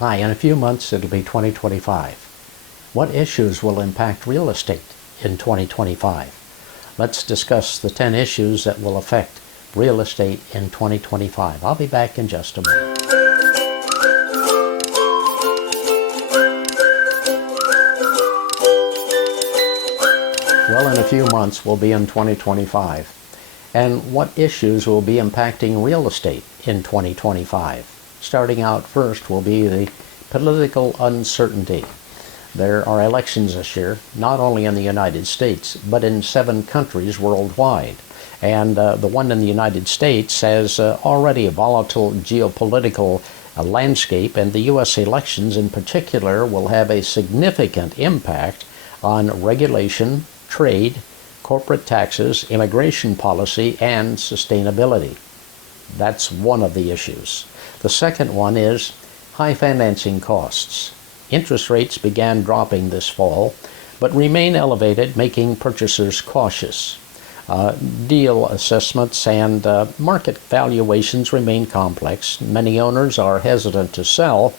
Hi, in a few months it'll be 2025. What issues will impact real estate in 2025? Let's discuss the 10 issues that will affect real estate in 2025. I'll be back in just a moment. Well, in a few months we'll be in 2025. And what issues will be impacting real estate in 2025? Starting out first will be the political uncertainty. There are elections this year, not only in the United States, but in 7 countries worldwide. And the one in the United States has already a volatile geopolitical landscape, and the U.S. elections in particular will have a significant impact on regulation, trade, corporate taxes, immigration policy, and sustainability. That's one of the issues. The second one is high financing costs. Interest rates began dropping this fall, but remain elevated, making purchasers cautious. Deal assessments and market valuations remain complex. Many owners are hesitant to sell,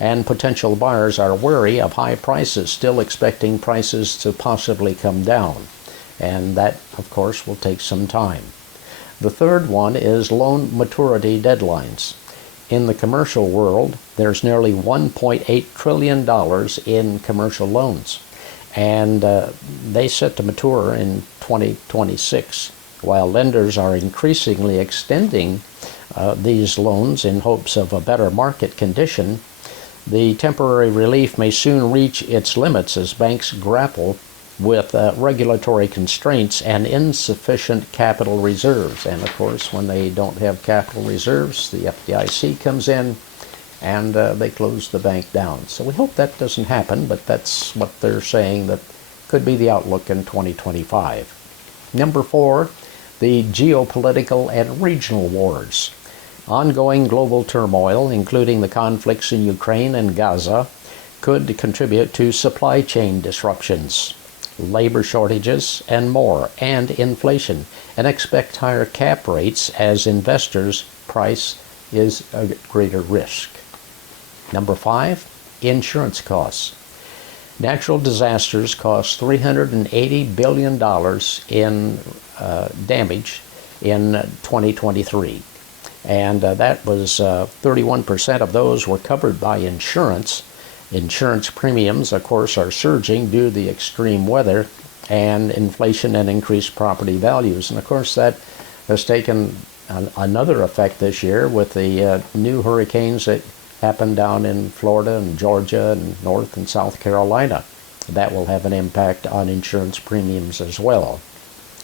and potential buyers are wary of high prices, still expecting prices to possibly come down. And that, of course, will take some time. The third one is loan maturity deadlines. In the commercial world, there's nearly $1.8 trillion in commercial loans, and they set to mature in 2026. While lenders are increasingly extending these loans in hopes of a better market condition, the temporary relief may soon reach its limits as banks grapple with regulatory constraints and insufficient capital reserves. And of course, when they don't have capital reserves, the FDIC comes in and they close the bank down. So we hope that doesn't happen, but that's what they're saying that could be the outlook in 2025. Number 4, the geopolitical and regional wars. Ongoing global turmoil, including the conflicts in Ukraine and Gaza, could contribute to supply chain disruptions, labor shortages, and more, and inflation, and expect higher cap rates as investors price is a greater risk. Number 5, insurance costs. Natural disasters cost $380 billion in damage in 2023, and that was 31% of those were covered by insurance. Insurance premiums, of course, are surging due to the extreme weather and inflation and increased property values. And of course, that has taken another effect this year with the new hurricanes that happened down in Florida and Georgia and North and South Carolina. That will have an impact on insurance premiums as well.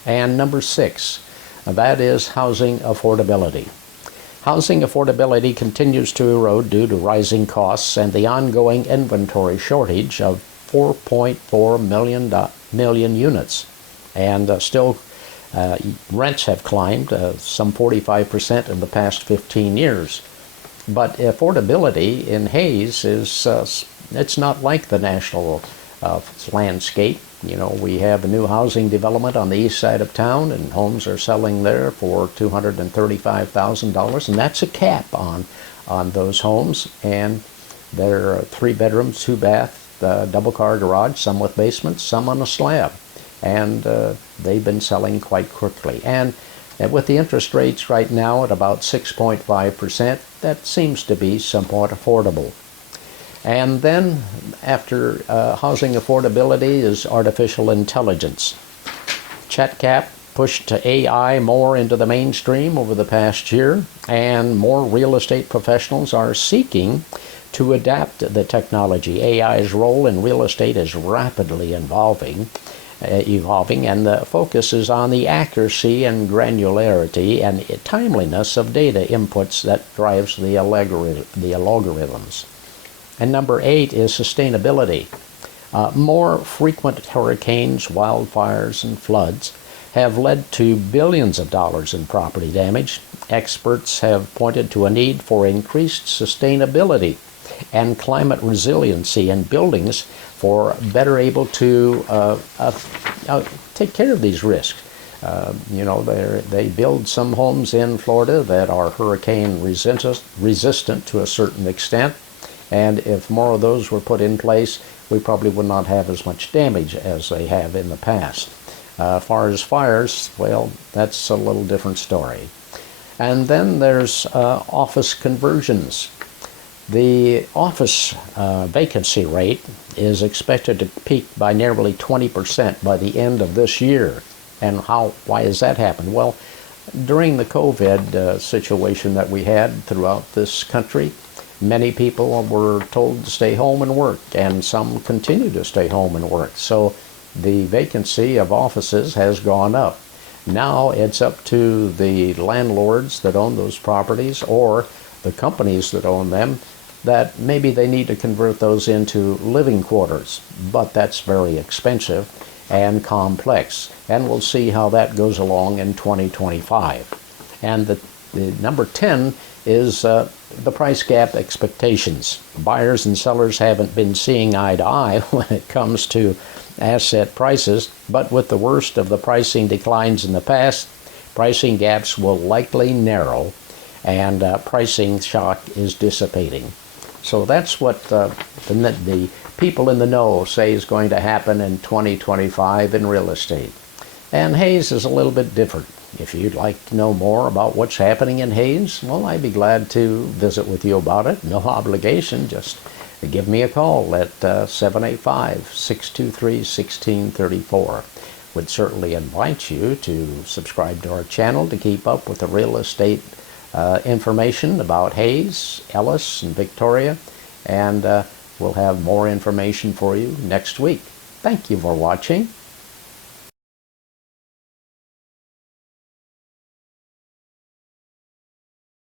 And number 6, that is housing affordability. Housing affordability continues to erode due to rising costs and the ongoing inventory shortage of 4.4 million units. And still, rents have climbed some 45% in the past 15 years. But affordability in Hays is, it's not like the national landscape. You know, we have a new housing development on the east side of town, and homes are selling there for $235,000, and that's a cap on those homes. And they're 3 bedrooms, 2 bath, double car garage, some with basements, some on a slab, and they've been selling quite quickly. And with the interest rates right now at about 6.5%, that seems to be somewhat affordable. And then, after housing affordability, is artificial intelligence. ChatCap pushed AI more into the mainstream over the past year, and more real estate professionals are seeking to adapt the technology. AI's role in real estate is rapidly evolving, and the focus is on the accuracy and granularity and timeliness of data inputs that drives the algorithms. And number 8 is sustainability. More frequent hurricanes, wildfires, and floods have led to billions of dollars in property damage. Experts have pointed to a need for increased sustainability and climate resiliency in buildings for better able to take care of these risks. They build some homes in Florida that are hurricane resistant to a certain extent, And if more of those were put in place, we probably would not have as much damage as they have in the past. As far as fires, well, that's a little different story. And then there's office conversions. The office vacancy rate is expected to peak by nearly 20% by the end of this year. And why has that happened? Well, during the COVID situation that we had throughout this country, many people were told to stay home and work, and some continue to stay home and work. So the vacancy of offices has gone up. Now it's up to the landlords that own those properties or the companies that own them that maybe they need to convert those into living quarters, but that's very expensive and complex, and we'll see how that goes along in 2025. And the number 10 is the price gap expectations. Buyers and sellers haven't been seeing eye to eye when it comes to asset prices, but with the worst of the pricing declines in the past, pricing gaps will likely narrow, and pricing shock is dissipating. So that's what the people in the know say is going to happen in 2025 in real estate. And Hays is a little bit different. If you'd like to know more about what's happening in Hays, well, I'd be glad to visit with you about it. No obligation, just give me a call at 785-623-1634. Would certainly invite you to subscribe to our channel to keep up with the real estate information about Hays, Ellis, and Victoria, and we'll have more information for you next week. Thank you for watching.